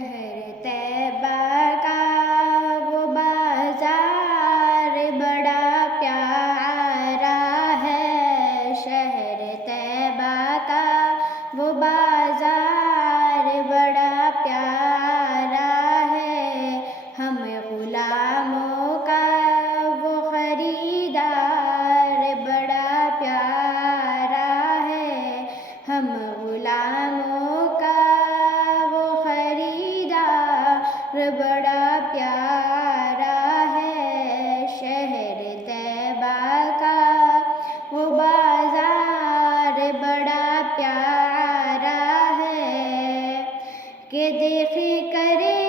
शहर तैयबा का वो बाजार बड़ा प्यारा है। शहर तैयबा का वो बाजार बड़ा प्यारा है। हम गुलामों का वो खरीदार बड़ा प्यारा है। हम गुलामों का बड़ा प्यारा है। शहर तैयबा का वो बाजार बड़ा प्यारा है। कि देख करे